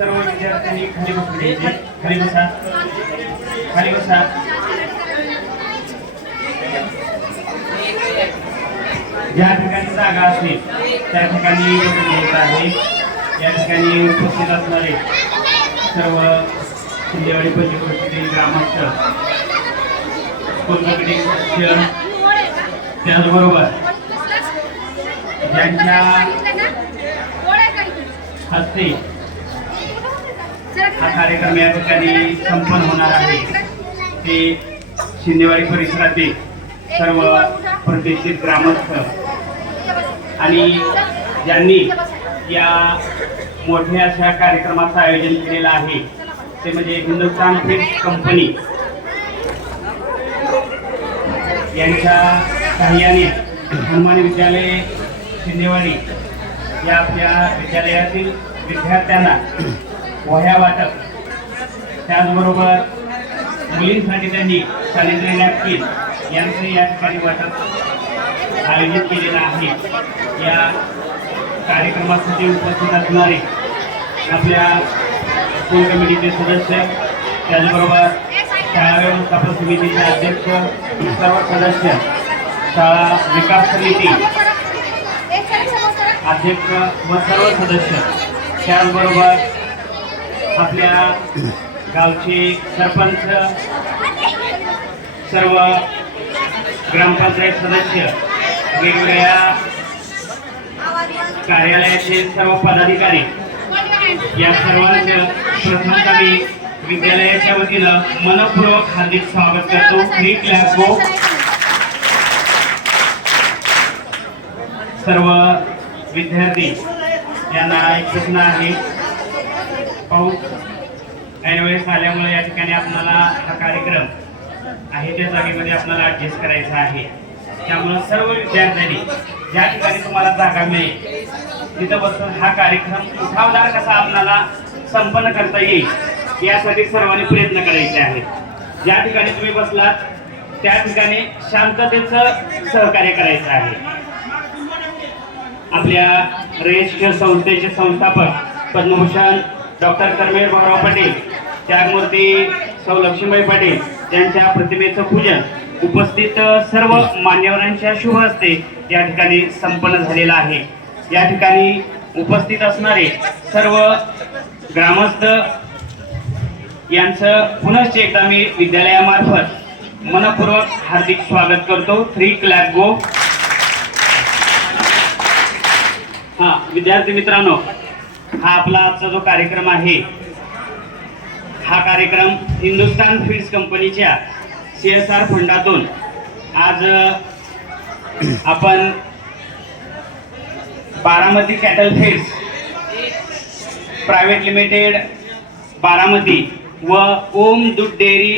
सर्व विद्यार्थ्यांनी खाली बसून खाली बसा. खाली बसा. ज्या ठिकाणी जागा असेल त्या ठिकाणी येत आहे. या ठिकाणी उपस्थित असणारे सर्व शिंदेवाडी पंचकृषी ग्रामस्थ स्कूल कमिटी सदस्य त्याचबरोबर ज्यांच्या हस्ते हा कार्यक्रम या ठिकाणी संपन्न होणार आहे. ते शिंदेवाडी परिसरातील सर्व प्रतिष्ठित ग्रामस्थ आणि ज्यांनी या मोठ्या अशा कार्यक्रमाचं आयोजन केलेलं आहे ते म्हणजे हिंदुस्थान फिल्म कंपनी. यांच्या सहाय्याने हनुमान विद्यालय शिंदेवाडी या आपल्या विद्यालयातील विद्यार्थ्यांना वह्या वाटप. त्याचबरोबर मुलींसाठी त्यांनी सॅनिटरी नॅपकिन यांचं या ठिकाणी वाटप आयोजित केलेलं आहे. या कार्यक्रमासाठी उपस्थित असणारे आपल्या स्कूल कमिटीचे सदस्य त्याचबरोबर शाळा व्यवस्थापन समितीचे अध्यक्ष सर्व सदस्य शाळा विकास समिती अध्यक्ष व सर्व सदस्य त्याचबरोबर आपल्या गावचे सरपंच सर्व ग्रामपंचायत सदस्य वेगवेगळ्या कार्यालयाचे सर्व पदाधिकारी या सर्वांचं प्रथमतः मी विद्यालयाच्या वतीनं मनपूर्वक हार्दिक स्वागत करतो. फ्री क्लास गो सर्व विद्यार्थी यांना एक प्रश्न आहे. पाऊस ऐनवेळेस आल्यामुळे या ठिकाणी आपल्याला हा कार्यक्रम आहे त्या जागेमध्ये आपल्याला ऍडजस्ट करायचा आहे. त्यामुळं सर्व विद्यार्थ्यांनी ज्या ठिकाणी तुम्हाला जागा मिळेल तिथं बसून हा कार्यक्रम उठावदार कसा आपल्याला संपन्न करता येईल यासाठी सर्वांनी प्रयत्न करायचे आहेत. ज्या ठिकाणी तुम्ही बसलात त्या ठिकाणी शांततेचं सहकार्य करायचं आहे. आपल्या रेजिस्टर संस्थेचे संस्थापक पद्मभूषण डॉक्टर कर्मेर भाऊराव पाटील त्यागमूर्ती सौ लक्ष्मीबाई पाटील यांच्या प्रतिमेचं पूजन उपस्थित सर्व मान्यवरांच्या शुभ हस्ते या ठिकाणी संपन्न झालेलं आहे. या ठिकाणी उपस्थित असणारे सर्व ग्रामस्थ यांचं पुनश्च एकदा मी विद्यालयामार्फत मनपूर्वक हार्दिक स्वागत करतो. थ्री क्लॅप गो हा विद्यार्थी मित्रांनो हा आपला आजचा जो कार्यक्रम आहे हा कार्यक्रम हिंदुस्तान फीड्स कंपनीच्या सी एस आर फंडातून आज आपण Baramati cattle feeds private limited Baramati व ओम दूध डेअरी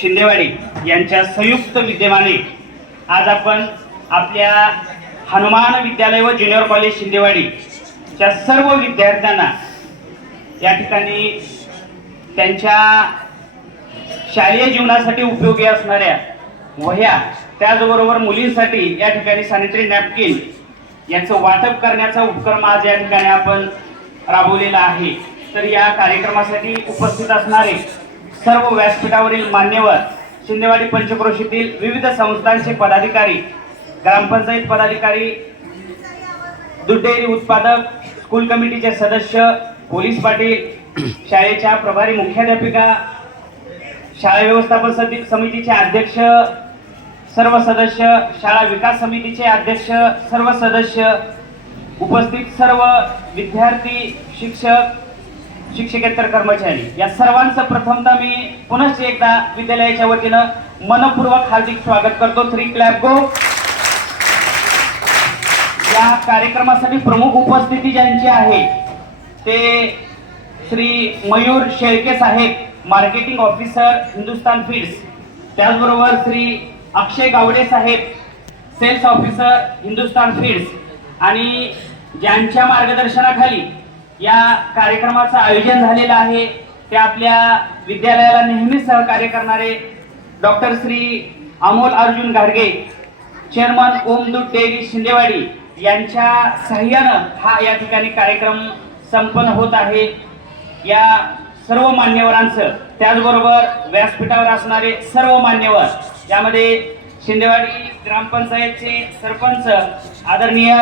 शिंदेवाडी यांच्या संयुक्त विद्यमाने आज आपण आपल्या हनुमान विद्यालय व ज्युनियर कॉलेज शिंदेवाडी त्या सर्व विद्यार्थ्यांना या ठिकाणी त्यांच्या शालेय जीवनासाठी उपयोगी असणाऱ्या वह्या त्याचबरोबर मुलींसाठी या ठिकाणी सॅनिटरी नॅपकिन यांचं वाटप करण्याचा उपक्रम आज या ठिकाणी आपण राबवलेला आहे. तर या कार्यक्रमासाठी उपस्थित असणारे सर्व व्यासपीठावरील मान्यवर शिंदेवाडी पंचक्रोशीतील विविध संस्थांचे पदाधिकारी ग्रामपंचायत पदाधिकारी दूध डेअरी उत्पादक स्कूल कमिटीचे सदस्य पोलीस पाटील शाळेच्या प्रभारी मुख्याध्यापिका शाळा व्यवस्थापन समिती- समितीचे अध्यक्ष सर्व सदस्य शाळा विकास समितीचे अध्यक्ष सर्व सदस्य उपस्थित सर्व विद्यार्थी शिक्षक शिक्षकेतर कर्मचारी. या सर्वांचं प्रथमतः मी पुनश्च एकदा विद्यालयाच्या वतीनं मनपूर्वक हार्दिक स्वागत करतो. थ्री क्लॅप गो या कार्यक्रमासाठी प्रमुख उपस्थिती ज्यांची आहे ते Shri Mayur Shelke saheb marketing officer Hindustan feeds त्याचबरोबर Shri Akshay Gawade saheb sales officer Hindustan feeds आणि ज्यांच्या मार्गदर्शनाखाली या कार्यक्रमाचं आयोजन झालेलं आहे ते आपल्या विद्यालयाला नेहमी सहकार्य करणारे doctor Shri Amol Arjun Gadge chairman Omdoot dairy Shindewadi यांच्या सहाय्यानं हा या ठिकाणी कार्यक्रम संपन्न होत आहे. या सर्व मान्यवरांचं त्याचबरोबर व्यासपीठावर असणारे सर्व मान्यवर यामध्ये शिंदेवाडी ग्रामपंचायतचे सरपंच आदरणीय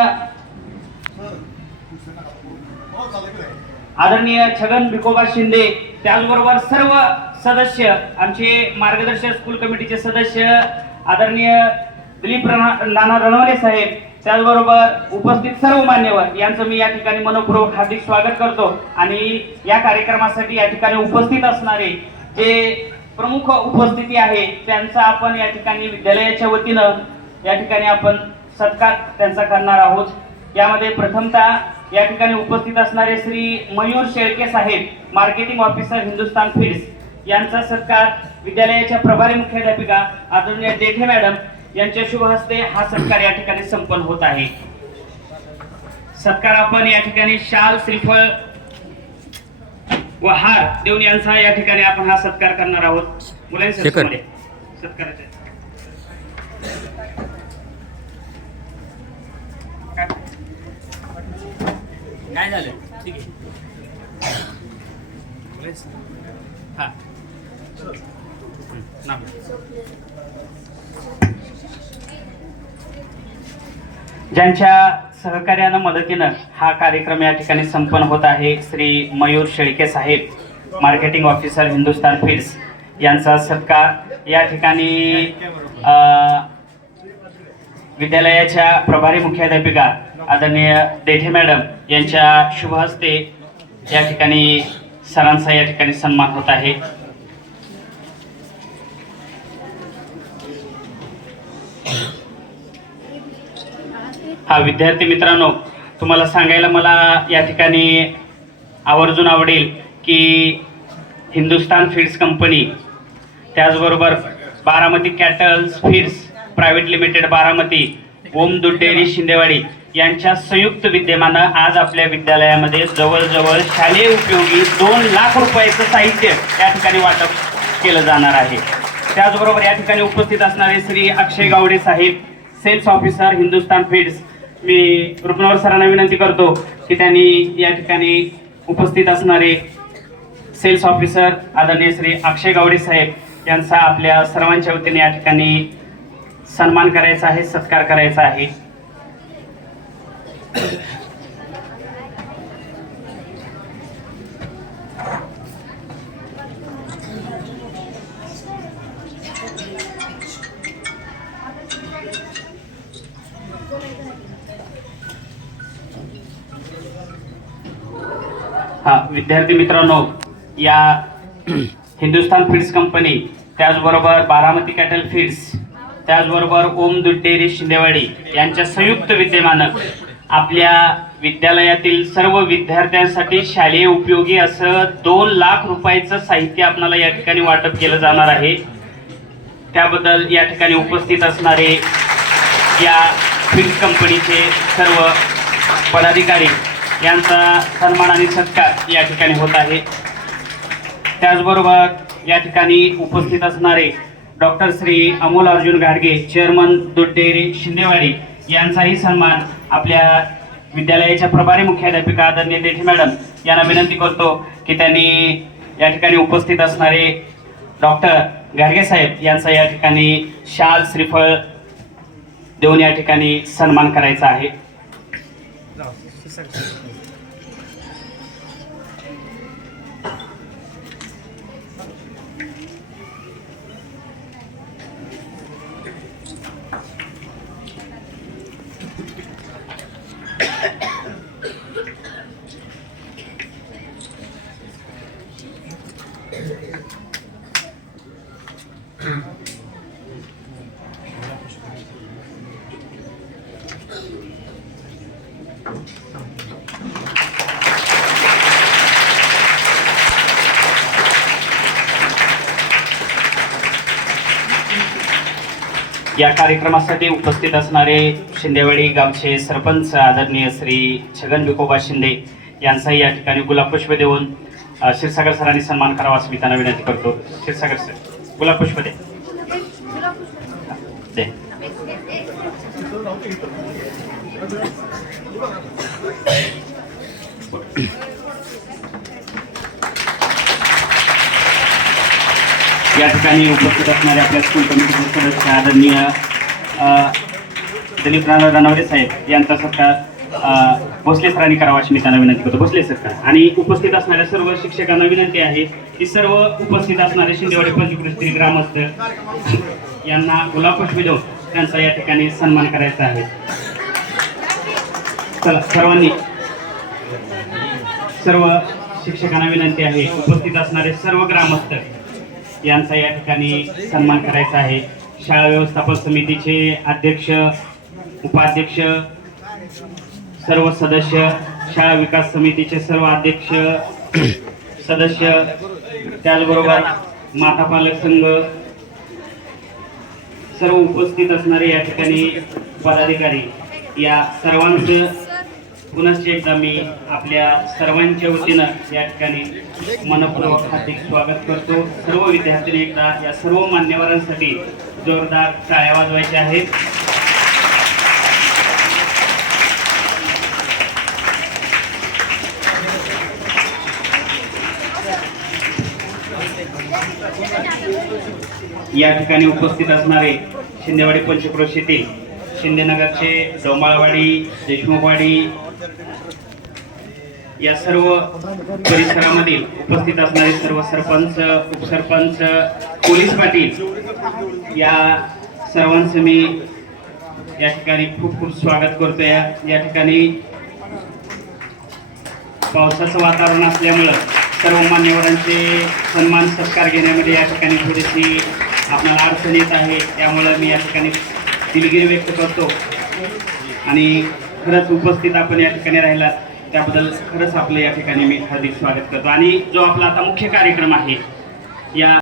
आदरणीय छगन भिकोबा शिंदे त्याचबरोबर सर्व सदस्य आमचे मार्गदर्शक स्कूल कमिटीचे सदस्य आदरणीय दिलीप रणा- नाना रणवले साहेब त्याचबरोबर उपस्थित सर्व मान्यवर यांचं मी या ठिकाणी मनपूर्वक हार्दिक स्वागत करतो. आणि या कार्यक्रमासाठी या ठिकाणी उपस्थित असणारे जे प्रमुख उपस्थिती आहे त्यांचा आपण या ठिकाणी विद्यालयाच्या वतीनं या ठिकाणी आपण सत्कार त्यांचा करणार आहोत. यामध्ये प्रथमतः या ठिकाणी उपस्थित असणारे Shri Mayur Shelke saheb marketing officer Hindustan feeds यांचा सत्कार विद्यालयाच्या प्रभारी मुख्याध्यापिका आदरणीय देठे मॅडम यांच्या शुभ हस्ते हा सत्कार या ठिकाणी संपन्न होत आहे. सत्कार आपण या ठिकाणी शाल श्रीफळ व हार देऊन यांचा या ठिकाणी आपण हा सत्कार करणार आहोत. मुलांच्या हे. सत्काराचे. काय झालं? ठीक आहे. हा. नाव. ज्यांच्या सहकार्यानं मदतीनं हा कार्यक्रम या ठिकाणी संपन्न होत आहे Shri Mayur Shelke saheb marketing officer Hindustan feeds यांचा सत्कार. या ठिकाणी विद्यालयाच्या प्रभारी मुख्याध्यापिका आदरणीय देठे मॅडम यांच्या शुभ हस्ते या ठिकाणी सरांचा या ठिकाणी सन्मान होत आहे. हा विद्यार्थी मित्रांनो तुम्हाला सांगायला मला या ठिकाणी आवर्जून आवडेल की हिंदुस्तान फीड्स कंपनी त्याचबरोबर Baramati cattles feeds private limited Baramati Om दूध डेअरी शिंदेवाडी यांच्या संयुक्त विद्यमानं आज आपल्या विद्यालयामध्ये जवळजवळ शालेय उपयोगी दोन लाख रुपयाचं साहित्य या ठिकाणी वाटप केलं जाणार आहे. त्याचबरोबर या ठिकाणी उपस्थित असणारे श्री अक्षय गावडे साहेब सेल्स ऑफिसर हिंदुस्तान फीड्स मी रुपनवर सरांना विनंती करतो की त्यांनी या ठिकाणी उपस्थित असणारे सेल्स ऑफिसर आदरणीय श्री अक्षय गावडे साहेब यांचा आपल्या सर्वांच्या वतीने या ठिकाणी सन्मान करायचा आहे सत्कार करायचा आहे. विद्यार्थी मित्रांनो या हिंदुस्तान फीड्स कंपनी त्याचबरोबर बारामती कॅटल फीड्स त्याचबरोबर ओम दूध डेअरी शिंदेवाडी यांच्या संयुक्त विद्यमानं आपल्या विद्यालयातील सर्व विद्यार्थ्यांसाठी शालेय उपयोगी असं दोन लाख रुपयाचं साहित्य आपणाला या ठिकाणी वाटप केलं जाणार आहे. त्याबद्दल या ठिकाणी उपस्थित असणारे या फीड्स कंपनीचे सर्व पदाधिकारी यांचा सन्मान आणि सत्कार या ठिकाणी होत आहे. त्याचबरोबर या ठिकाणी उपस्थित असणारे डॉक्टर श्री अमोल अर्जुन घाडगे चेअरमन दूध डेअरी शिंदेवाडी यांचाही सन्मान आपल्या विद्यालयाच्या प्रभारी मुख्याध्यापिका आदरणीय देठे मॅडम यांना विनंती करतो की त्यांनी या ठिकाणी उपस्थित असणारे डॉक्टर घाडगे साहेब यांचा या ठिकाणी शाल श्रीफळ देऊन या ठिकाणी सन्मान करायचा आहे. 살짝. या कार्यक्रमासाठी उपस्थित असणारे शिंदेवाडी गावचे सरपंच आदरणीय श्री छगन विकोबा शिंदे यांचाही या ठिकाणी गुलाबपुष्प देऊन क्षीरसागर सरांनी सन्मान करावा असं मी त्यांना विनंती करतो. क्षीरसागर सर गुलाबपुष्प दे. दे. या ठिकाणी उपस्थित असणारे आपल्या स्कूल कमिटीचे सदस्य आदरणीय अ, दिलीप साहेब यांचा सत्कार भोसले सरांनी करावा अशी मी त्यांना विनंती करतो. भोसले सरकार आणि उपस्थित असणाऱ्या सर्व शिक्षकांना विनंती आहे की सर्व उपस्थित असणारे शिंदेवाडी पंचकृष्टी ग्रामस्थ यांना गुलाबपुष्प देऊन त्यांचा या ठिकाणी सन्मान करायचा आहे. चला सर्वांनी सर्व शिक्षकांना विनंती आहे. उपस्थित असणारे सर्व ग्रामस्थ यांचा या ठिकाणी सन्मान करायचा आहे. शाळा व्यवस्थापन समितीचे अध्यक्ष उपाध्यक्ष सर्व सदस्य शाळा विकास समितीचे सर्व अध्यक्ष सदस्य त्याचबरोबर माता पालक संघ सर्व उपस्थित असणारे या ठिकाणी पदाधिकारी या सर्वांचं पुनश्च एकदा मी आपल्या सर्वांच्या वतीनं या ठिकाणी मनपूर्वक हार्दिक स्वागत करतो. सर्व विद्यार्थ्यांनी एकदा या सर्व मान्यवरांसाठी जोरदार टाळ्या वाजवायच्या आहेत. या ठिकाणी उपस्थित असणारे शिंदेवाडी पंचक्रोशीतील शिंदेनगरचे डोंबाळवाडी देशमुखवाडी या सर्व परिसरामधील उपस्थित असणारे सर्व सरपंच उपसरपंच पोलीस पाटील या सर्वांचं मी या ठिकाणी खूप खूप स्वागत करतो या या ठिकाणी पावसाचं वातावरण असल्यामुळं सर्व मान्यवरांचे सन्मान सत्कार घेण्यामध्ये या ठिकाणी थोडीशी आपल्याला अडचण येत आहे. त्यामुळं मी या ठिकाणी दिलगिरी व्यक्त करतो. आणि खरंच उपस्थित आपण या ठिकाणी राहिला त्याबद्दल खरंच आपलं या ठिकाणी मी हार्दिक स्वागत करतो. आणि जो आपला आता मुख्य कार्यक्रम आहे या